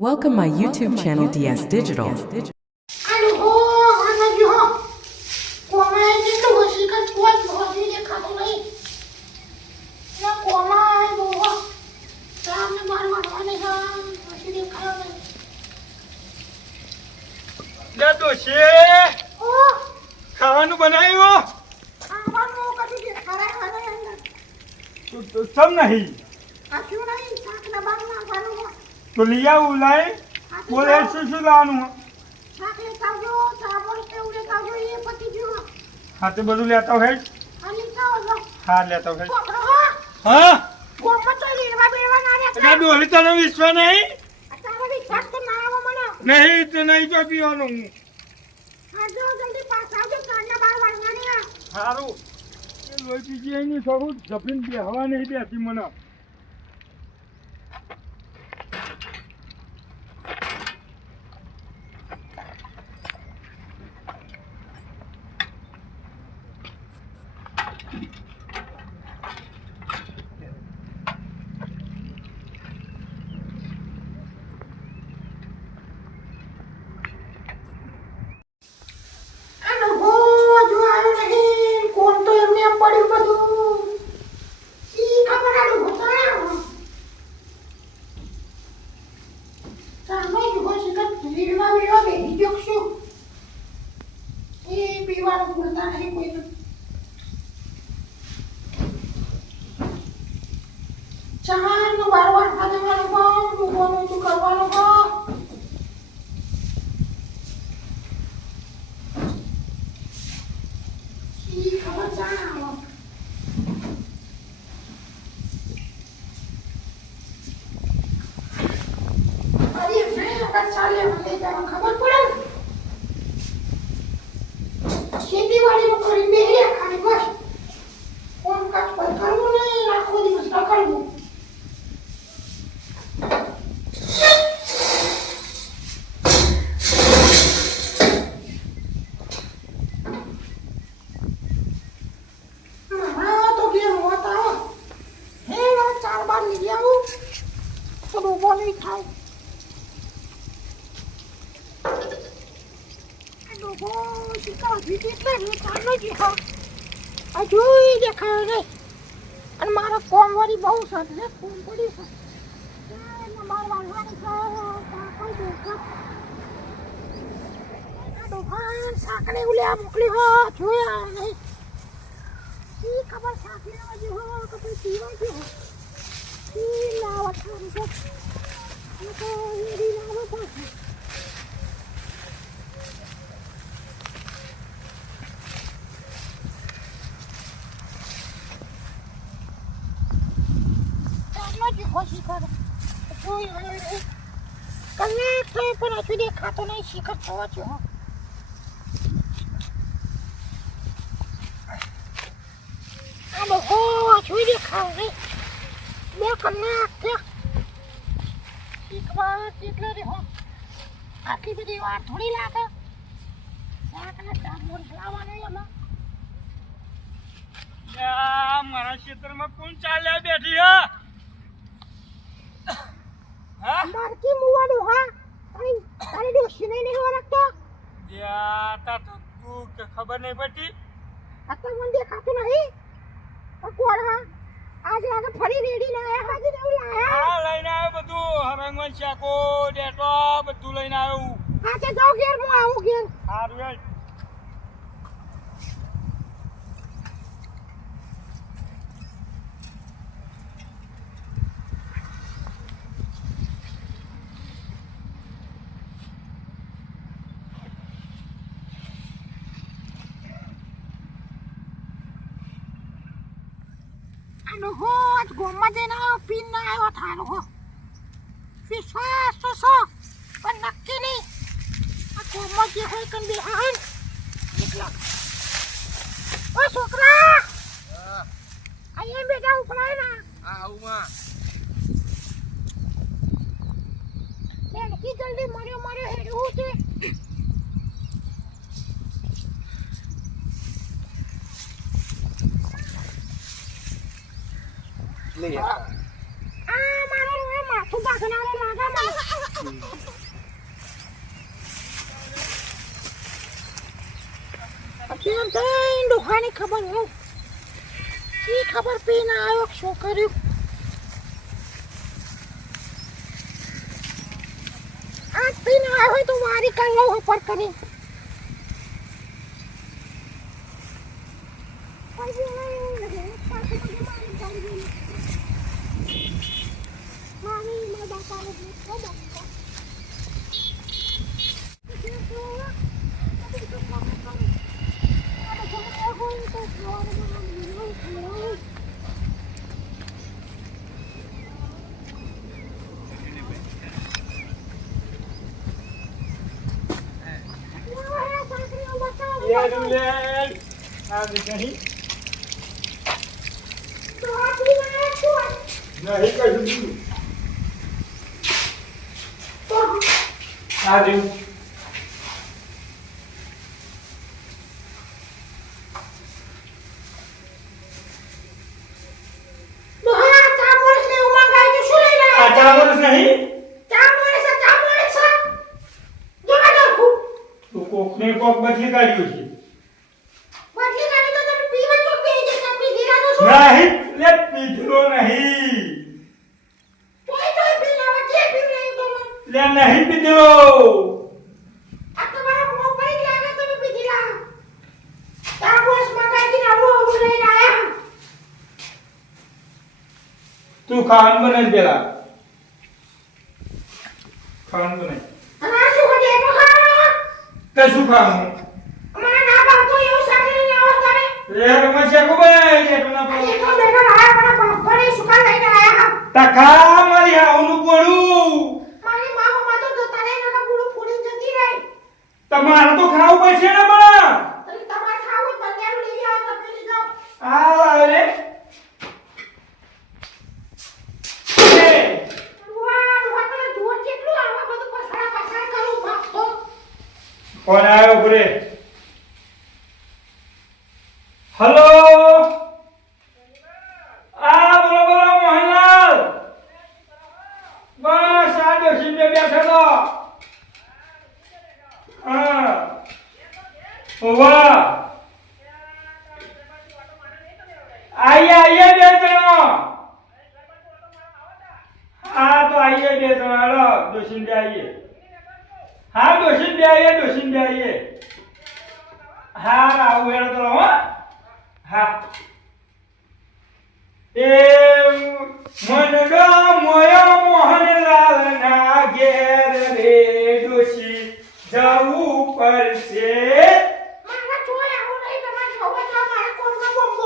Welcome my YouTube channel DS Digital. Alô, Ronaldinho. Como é que tu vai ficar tua de cada lei? Na como é boa. Sabe barba ne ha, assim de cada lei. લે ડોશી ઓ, ખાવાનું બનાવ્યું ખાવાનું કશું જે ખરાય મને સમ નહીં કશું નહીં શાકના બાગમાં ખાવાનું તો લઈ આવું લાય બોલે શું લાવવાનું શાક લેતા આવજો ચાવલ કેવું લેતા આવજો એ પતી ગયું હા તે બધું લેતા હોય આ લેતા આવજો હા લેતા હોય છોકરો હા ગોમમાં તો લેવા બેવા ના એટલે રહેતા ડોલી તને વિશ્વાસ નહીં તારો વિશ્વાસ તો ના આવો મને નહીં તો નહીં તો પીવાનું આજો જલ્દી પાછા આવજો કાના બાર વાળવાની આ સારું એ લોહી પીજી એની થોડું જફીન બેહવા નહીં બેસી મને ખેતીવાડીનું કરી બેહ્યા ખાલી બસ કોમ કાજ કોઈ કરવું નહીં આખો દિવસ રખડવું હમણાં તો ઘેર હોત આવો હે ચાર બાર લઈ આવું તો ડૂબો નહીં થાય અને મારા કોમ વાળી બહુ સાથે કોમ પડી છે શાકને ઉલ્યા મોકલી હો જોયા નહીં ઈ ખબર શાક લેવા જો હો કે પછી પીવા જો ઈ લાવત તો ઈ લાવત પાછું ખુશી કરે જોઈ કલાક થઈ પણ હજુ દેખાતો નહીં શિખર થવા જો આ લોકો હજુ દેખાવ નહીં 2 કલાક થયા શીખવા એટલે રે હો આટલી બધી વાર થોડી લાગે શાકને ચામોર લાવવાનો એમાં મારા ક્ષેત્રમાં કોણ ચાલ્યા બેઠી હા હા મારકી મુવાનું હા તારી ડોશીને નહીં ઓળખતો યા તા તો તું કે ખબર નહીં પડતી આ તો મને દેખાતું નહીં કોણ હા આજ લાગે ફરી રેડી લાયા હાજી એવું લાયા હા લઈને આવ્યો બધું હરંગવન શાકો ડેટો બધું લઈને આવ્યો હા તે જાઓ ઘેર હું આવું ઘેર સારું યાર આનો હો આજ ગોમમાં જઈને આવ્યો પીન ના આવ્યો થારો હો વિશ્વાસ તો સો પણ નક્કી નહીં આ ગોમમાં જે હોય કન બે હાન નીકળો ઓ છોકરા અહીંયા બેટા ઉપડાય ના આવું માં કી જલ્દી મર્યો હેડવું છે લઈ આ મારો માથું બાગનારો લાગે એમ થઈ ડોહાની ખબર હો શી ખબર પીને આવ્યો કે શું કર્યું આજ પીને આવ્યો હોય તો વારી કાઢ લઉં ઉપર કરી કોક બદલી કાઢ્યું છે નહીં લે પીધો નહીં લે નહીં પીધો તું ખાવાનું બનાવી પેલા ખાવાનું બનાવી કશું ખાવાનું તખા મારી આવું પડું તમારે તો ખાવું પડશે ને બા કોણ આવ્યો ઘરે હલો બોલો બોલો મોહનલાલ બસ આ ડોશી બેઠો તો હા ઓવા આઈએ બે જણો હા તો આઈએ બે જણો હાલો ડોશી બે આઈએ હા ડોશી બે આઈએ હા આવું હેડો તો હો હા એ મનડો મોયો મોહનલાલ ના ઘેર રે ડોશી જવું પડશે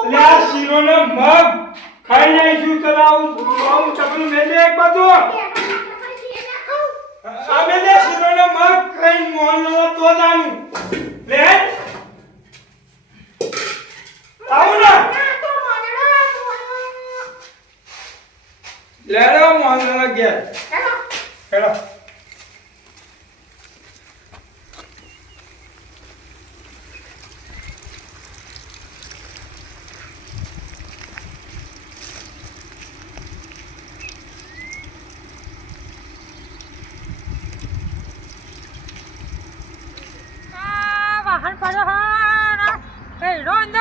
લ્યા શીરો ને મગ ખાઈ નાઈશું ચલાવું આવું ચપલું મેલે એક બાજુ અમે લે શીરો ને મગ ખાઈ મોહનલાલ તો જાનું લે આવું ના લેડો મોહનલાલ ઘેર હેડો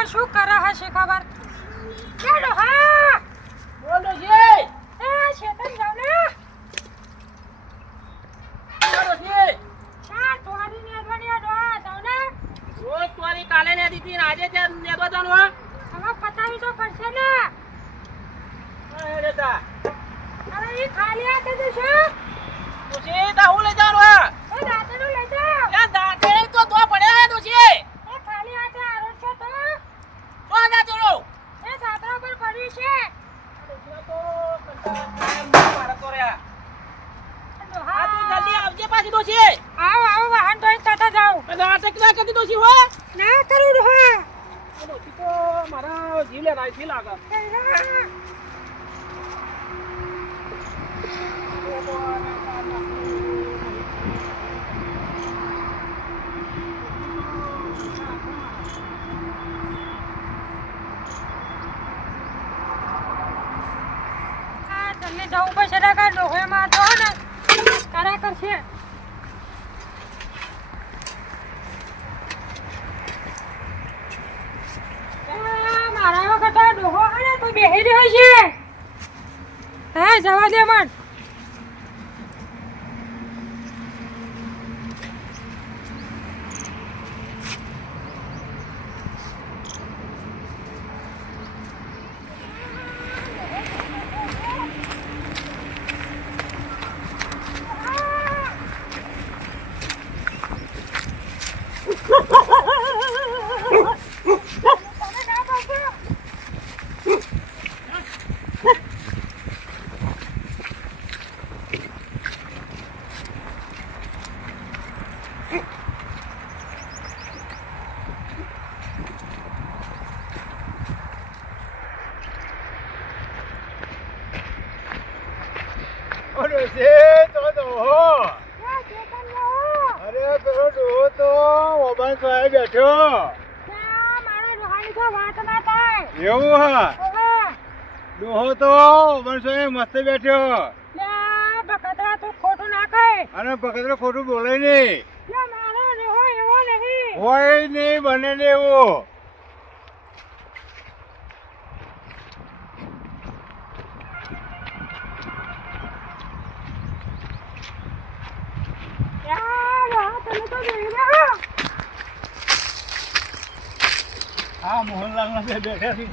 શું કરે હશે ખબર ચાલો હા બોલો છે શેતન જાવ ને બોલો છે ચાલ તોડી ને બની દો જાવ ને રોજ તોરી કાલે ને દીધી ને આજે તે ને દો જાનો હવે પતાવી તો પડશે ને અરે તા અરે ઈ ખાલી આ તે છે તો છે તા હું લઈ જાનો એ દાતેનું લઈ જાવ એ દાતે તો દો પડ્યા તો છે એ ખાલી આ તે આરો છે તો ના ચલો એ સાતરા પર પડી છે તો મારા તો રે આ તું જલ્દી આવજે પાછી તો છે આવો વાહન તો તતા જાવ નાટક ના કરી દો છી હો ના કરું હો તો મારા જીવ લે રાઈ લાગે જવું પડશે કાકા ડોહે મારતો ને કરા કરશે બેહી રહ્યો છે હા જવા દે મન અરે પેલો ડોહો તો ઓબાન સોય બેઠો એવું હા ડોહો તો ઓબાન સોય મસ્ત બેઠો અને બકતરા ખોટું બોલે નહીં હોય નહીં બને ને એવું હા મોહનલાલ ના બેઠા છે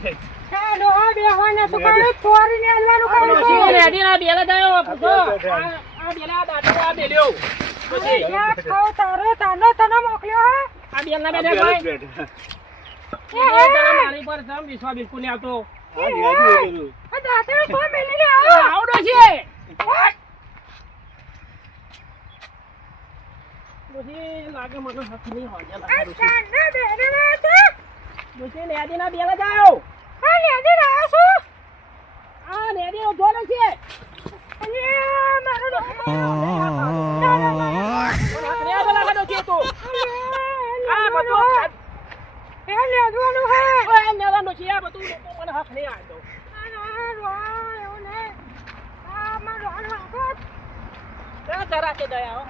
બિલકુલ નહીં આવતો લાગે મને હક નહીં હોય ડોશી લેડી ના બેલા જાઓ આ લેડી નો જોડે છે જરા કે દયા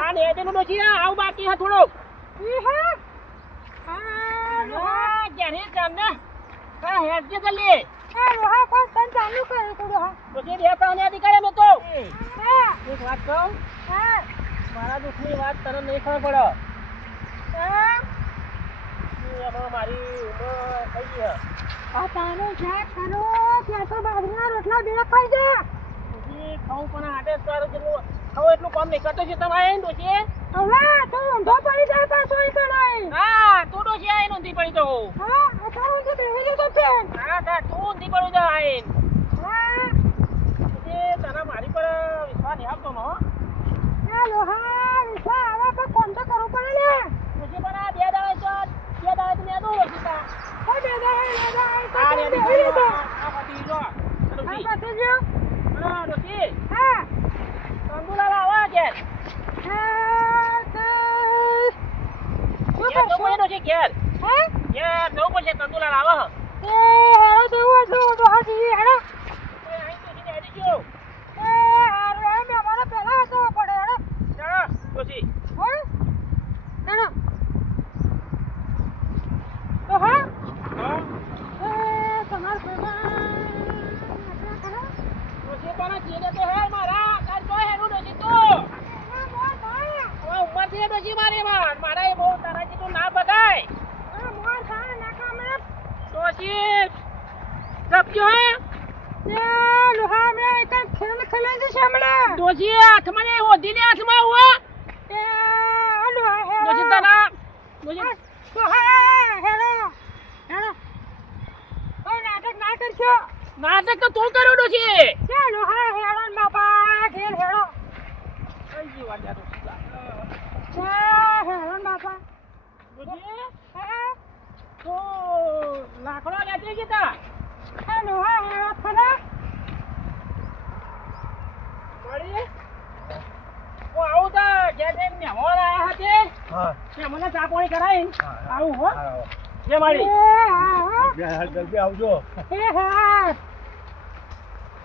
આ લેડી નો ડોશી આવું બાકી હા થોડું જાણી કામ ને હા હેડ કે જલ્દી પછી બે પાવને અધિકારી મેં તો એક વાત કહું મારા દુઃખની વાત તને નહીં ખબર પડે મારી ઉંમર થઈ ગઈ પછી ખાવું પણ હાટે સારું જેટલું ખાવું એટલું કામ નહીં કરતો છે તમારે ડોશી હા તું ડોશી આવીને ઊંધી પડી તો હા તું ઊંધી પડી તો આવીને તને મારી પર વિશ્વાસ નહીં આવતો નો પછી પણ આ બે દાડા તમે દો રોશીતા તંદુલા લાવા કે ઘેર જવું પડશે તંદુલા લાવા મારા બહુ તારાજી તું ના બગાય ડોશી હાથમાં ને હોધી ને હાથમાં હુઆ ડોશી તારા ડોશી નાટક તો તું કર્યો ડોશી લાકડો લેતી ગીતા આવું તો ઘેર મહેમાન આવ્યા હતા મને ચા પાણી કરાય આવું હો જે મારી જલ્દી આવજો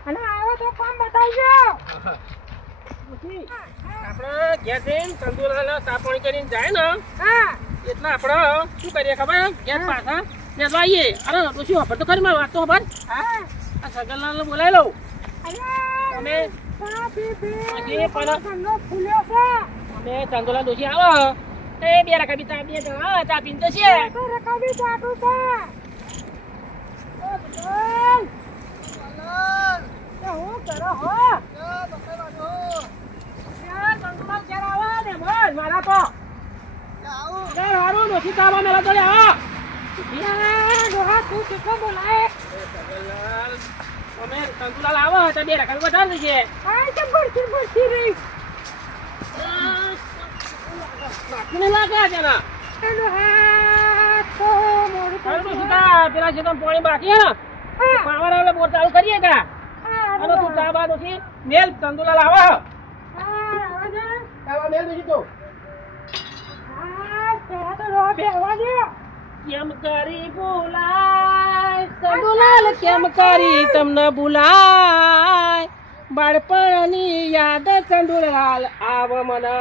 અને આવો તો કામ બતાવજો આપણે ઘેર જઈને તંદુલાના ચા પાણી કરીને જાય ને એટલે આપણે શું કરીએ ખબર ઘેર પાછા ને તો આવીએ અરે ડોશી ખબર તો ખરી મારી વાત તો ખબર હા આ સગનલાલને બોલાવી લઉં અલ્યા અમે ચા પી પછી પણ ઘરનો ફૂલ્યો છે અમે ચંદુલાલ ડોશી આવો એ બે રકા બી બે જણા ચા પીને તો છે તો રકાબી જાતું છે ઓ બદલ હું કરો હો યાર ચંદુલાલ ઘેર આવો ને બોલ મારા તો હારું ડોશી કાવા મેલા તો આવો યાર ડોહા તું કેટલો બોલાય અમે ચંદુલાલ આવો તો બે રકા વધારે છે આ તો બરતી રહી બાકીને લાગે છે ને એનો હાથ તો મોડું હારું ડોશી તા પેલા છે તો પાણી બાકી હે ને પાવર આવે બોર ચાલુ કરીએ કા અને તું ચા બા ડોશી મેલ ચંદુલાલ આવો આવા મેલ ડોશી તો કેમ કરી ભૂલાય ચંદુલાલ કેમ કરી તમને ભૂલાય બાળપણની યાદ ચંદુલાલ આવ મને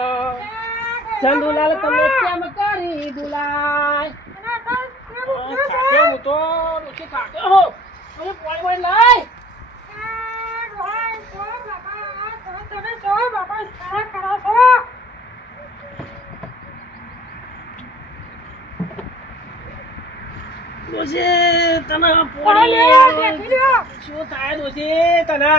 ચંદુલાલ તમને કેમ કરી ભૂલાય હું તો ડોશી થાક્યો હો હવે પાણી લાય ડોશી તને પાણી શું થાય ડોશી તને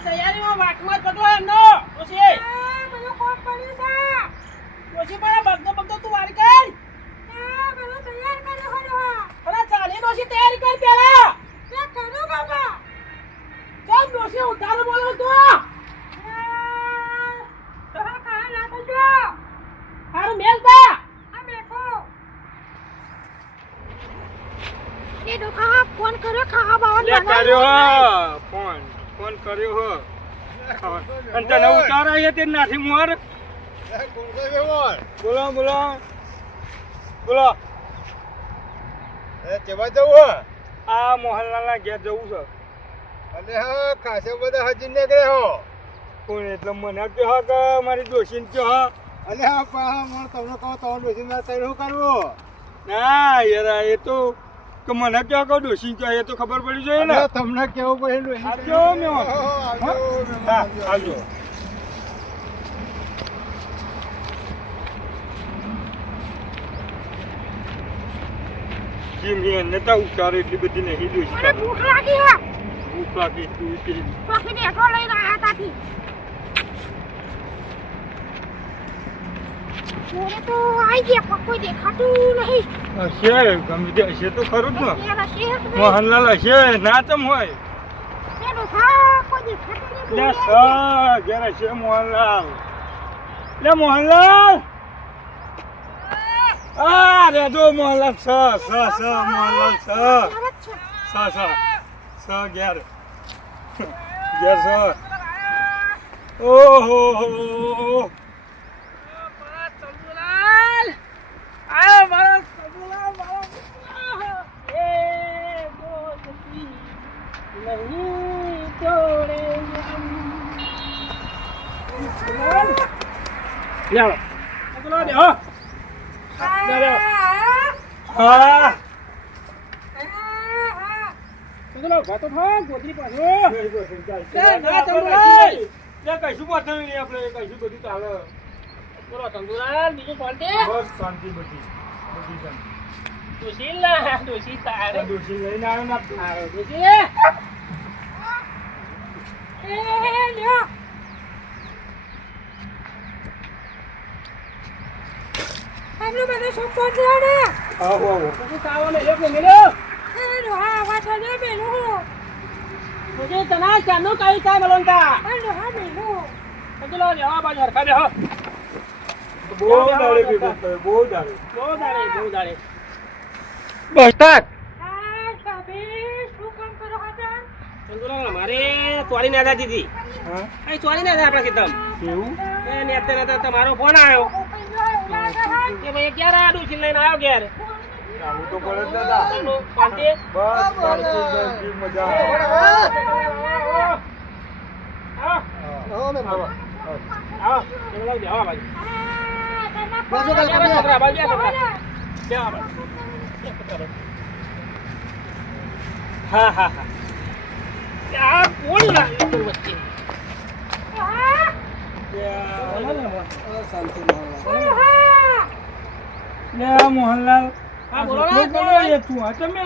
તૈયારીમાં વાટમાં જ બધો એમનો ડોશી ડોશી પણ બગતો બગતો તું વારી કર અરે ચાલી ડોશી તૈયારી કર પેલા કેમ ડોશી ઉતારો બોલો તો હારું મેલતા ફોન કર્યો ખાવા બાવન ફોન કર્યો હો અને તને ઉતારાય તે નાથી મોર બોલો બોલો બોલો કેવા જવું આ મોહનલાલના ઘેર જવું છે અને હા ખાસે બધા હજી નીકળે હો કોણ એટલે મને કહો કે મારી ડોશીને કહો અને હા પા મને તમને કહો તમને બેસી ના તૈયાર શું કરવું ના યાર એ તો કે મને કહો કે ડોશીને કહો એ તો ખબર પડી જોઈએ ને તમને કેવું પડે આવજો મેં હા આવજો જીમ નતા ઉતારે એટલી બધી નહીં ડોશી ભૂખ લાગી હે ભૂખ લાગી તું બાકી બેઠો લઈને આયા તાથી મોરે તો આઈ ગયા પણ કોઈ દેખાતું નહીં હશે ગમે તે હશે તો ખરું જ ને યાર હશે મોહનલાલ હશે ના ચમ હોય એનો હા કોઈ દેખાતું લે નહીં સર ઘેર હશે મોહનલાલ લે મોહનલાલ રે જો મોહનલાલ સ મોહનલાલ સ ઘેર ઘેર સ ઓહો ચંદુલાલ આયો મારો ચંદુલાલ મારો એ દોસ્તી નહીં તોડે લ્યાવો ચંદુલાલ દે હો હા ચંદુલાલ વાતો થા ગોદરી પાછો કશું પાછળ નહીં આપણે કશું બધું ચાલે બોલો ચંદુલાલ બીજું શાંતિ બસ શાંતિ બધી શાંતિ ડોશી ના ડોશી તારે ડોશી લઈને આવ્યો ના ડોશી એ લ્યો આમનો બધો સોપો છે ને આવો ડોશી તાવા મેલ્યો કે મેલ્યો એ હા વાતો દે બેલું ડોશી તના ચાનો કાઈ કાઈ બોલંતા અરે હા બેલું ચંદુલાલ દેવા બાજુ હરખા બેહો બહુ દાડે ભેગો થયો બહુ દાડે બહુ દાડે બસ્તર આ સાબી શું કામ કરો હતા ચંદુલાલ અમારે ચોરી ના દીધી હા અહીં ચોરી ના આપણા ખેતમ એવું એ નેતે તમારો ફોન આવ્યો કે ભાઈ ક્યારે આ ડોશી લઈને આવ્યો ઘેર આવું તો પડે જ દાદા. ચાલો, શાંતિ? બસ શાંતિ, મજા આવો, આવો. ચલો, બેહો આ બાજુ. છોકરા, બાજુ બેહો, છોકરા. બેહો આ બાજુ. હા હા હા આ કોણ લાગ્યું તું વચ્ચે? મોહનલાલ હા, બોલો ને, છોકરો બોલો ને. તું આ તમે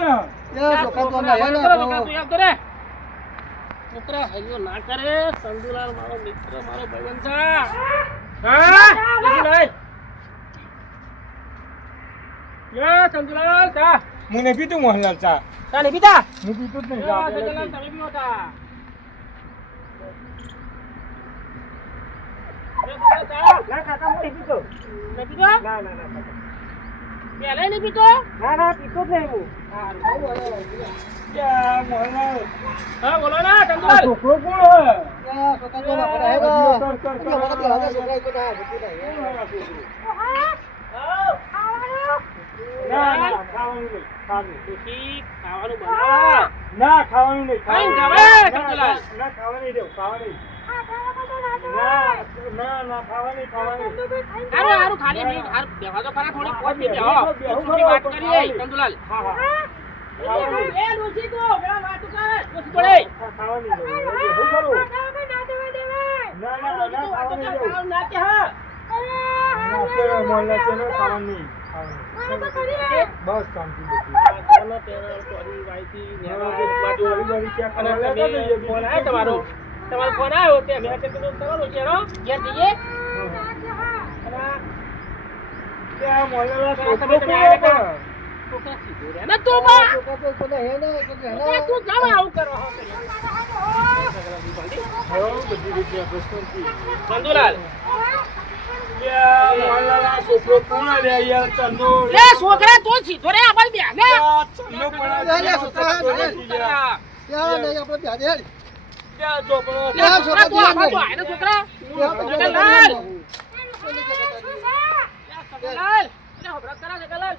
છોકરા હરિયો ના કરે. ચંદુલાલ મારો મિત્ર, મારો ભાઈબંધ છે. હા બેસી લઈ. યા ચંદુલાલ ચા. હું નહીં પીતું મોહનલાલ ચા. ચા નહીં પીતા? હું પીતું જ નહીં. યા ચંદુલાલ તમે પીવો ચા. ના કાકા હું નહીં પીતો. નહીં પીતો? ના ના ના કાકા. પહેલાય નહીં પીતો? ના ના પીતો જ નહીં હું. યા મોહનલાલ હા બોલો ને આ ચંદુલાલ. છોકરો કોણ હોય? ના ના ખાવાનું નહીં. ખાવાનું ખુશી ખાવાનું બનાવો. ના ખાવાનું નહીં. ખાઈ જવાય, ચંદુલાલ. ના ખાવા નહીં દેવું. ખાવા નહીં. ના ના ખાવા નહીં. ખાવા નહીં. હારું હારું ખાલી મિનિટ હારું બેહવા તો ખરા થોડી પોત મિનિટ બેહો. થોડી વાત કરીએ ચંદુલાલ. હા હા ખાવા નહીં. એ ડોશી તો બેહો વાતો કર. ડોશી જોડે. ખાવા નહીં દેવું. હું કરું? ના ના ના ખાવા નહીં દેવું. ખાવાનું ના કે હા. ના કેવો મોહનલાલ ચલો ખાવા નહીં. બસ શાંતિ બધી. ચાલો તેના સોરી વાઈથી નેનો બાજુ અને તમે ફોન આવ્યો તમારો ફોન આવ્યો તે મેં કીધું તમારો ચેરો ઘેર જઈએ અને ત્યાં મોહનલાલ તમે છોકરો તમે કોણ આવ્યા હોય? છોકરા સીધો રે ને તું બા તું જાવ આવું કરો હા, બધી રીતે આપણે શાંતિ. ચંદુલાલ ત્યાં મોહનલાલ આ છોકરો કોણ આવ્યા યાર? ચંદુ. લે છોકરા તું સીધો રે આ બાજુ બેહ ને આ ચંદુ પણ લે, લે, છોકરા, લે. ત્યાં છોકરો. લે છોકરા તું આ બાજુ આય ને છોકરા જગલાલ જગલાલ લે હોબરા કરા જગલાલ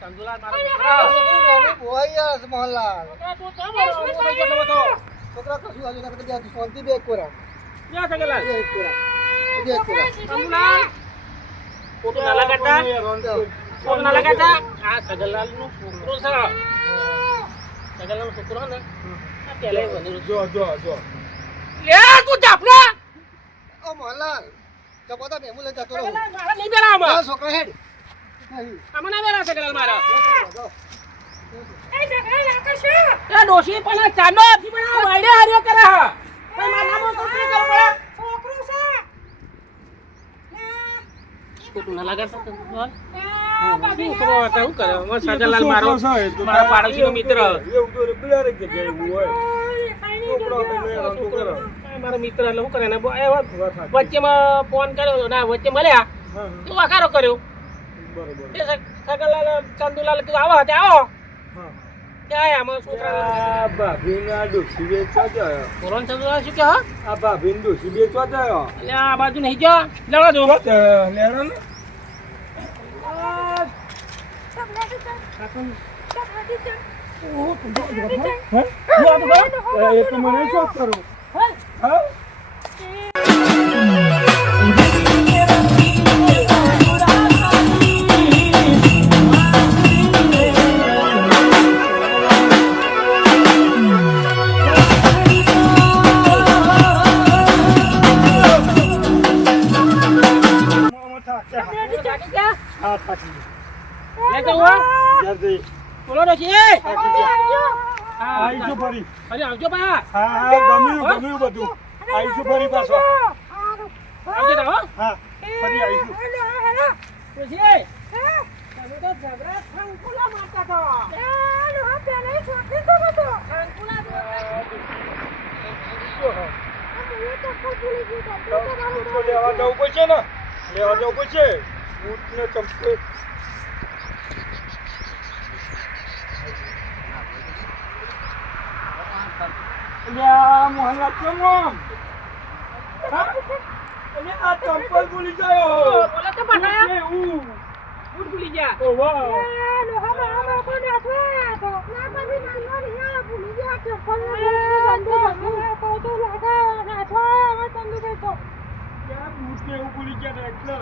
ચંદુલાલ છોકરા કશું હાજુ ના કરતા શાંતિ બે કોરા ખોટું ના લગાડતા ખોટું ના લગાડતા આ સગલાલ નું છોકરો છે સગલાલ નો છોકરો ને આ પહેલા બનેલો જો જો જો. લે તું જાફલા ઓ મોહનલાલ ચપોતા મેમુ લઈ જતો રહું સગલાલ મારા નહીં બેરા આમાં આ છોકરા હેડ આમાં ના બેરા સગલાલ મારા એ ડોશી પણ ચાનો આપી બના વાડે હાર્યો કરે હા ભાઈ મારા નામો તો કે કરો પડે ખોટું ના લગાડતા ચંદુલાલ શું કરો હતા શું કરે હું સગલાલ મારો મારા પાડોશીનો મિત્ર એવું તો બિલાડી જગ્યાએ એવું હોય. છોકરો તમે હેરાન તો કરો. મારો મિત્ર એટલે શું કરે ને વચ્ચેમાં ફોન કર્યો ના વચ્ચે મળ્યા હા, તો વાકારો કર્યો બરોબર. તે સગલાલ ચંદુલાલ કીધું આવો તે આવો હા. ત્યાં આયા અમારા છોકરા આ ભાભીના ડોશી વેચવા જાય. બોલો ને ચંદુલાલ શું કે હા આ ભાભીને ડોશી વેચવા જાય. એટલે આ બાજુ નહીં ગયો લેવા દો લેરો ને. હે? એ તો મને શોખ કરું. હા? હા, થાકી ગયો. લે જવું હા જલ્દી. બોલો ડોશી આવીશું ફરી. અરે આવજો બા હા હા, ગમ્યું બધું. આવીશું ફરી પાછો. આવજો તા હો હા, ફરી આવીશું. ડોશી તમે તો ઝઘડા ખંકુલા મારતા તો તો લેવા જવું પડશે ને. લેવા જવું પડશે. ઊંટ ને ચંપો. અલ્યા મોહનલાલ કેમ આમ? હા? અને આ ચંપલ ભૂલી ગયો બોલો તો પાછા એવું બૂટ ભૂલી ગયા ઓ વાહ યાર બૂટ ને એવું ભૂલી ગયા ને એટલે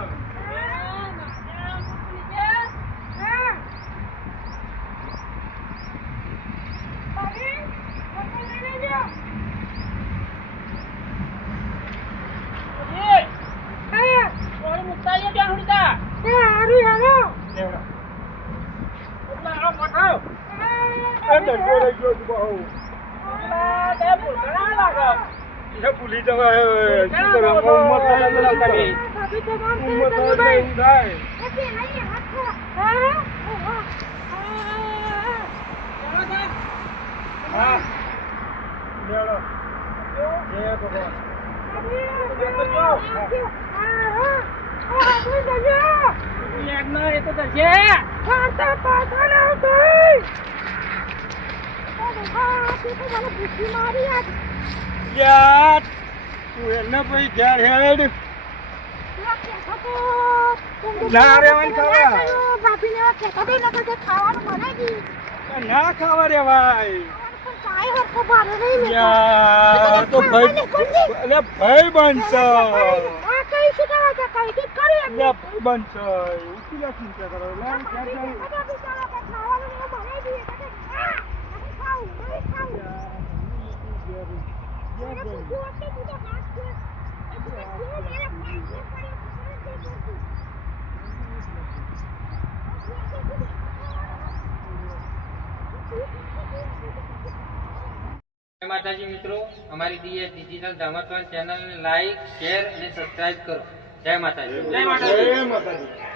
લેવડા એ ડંડો લઈ ગયો છું બહુ એ ભૂલી જવાય શું કરવા ઉંમર થાય એટલે ઉંમર થાય એટલે એવું થાય હા લેવડા જય ભગવાન યાર તું એને પછી ઘેર હેડ ના રેવાય ના ખાવા રેવાય યાર તો ભાઈ એટલે ભાઈ બનશે ભાઈ બનશે ઉઠી ચિંતા કરો જય માતાજી મિત્રો, અમારી DS ડિજિટલ ધામત્વન ચેનલને લાઈક, શેર અને સબસ્ક્રાઇબ કરો. જય માતાજી. જય માતાજી.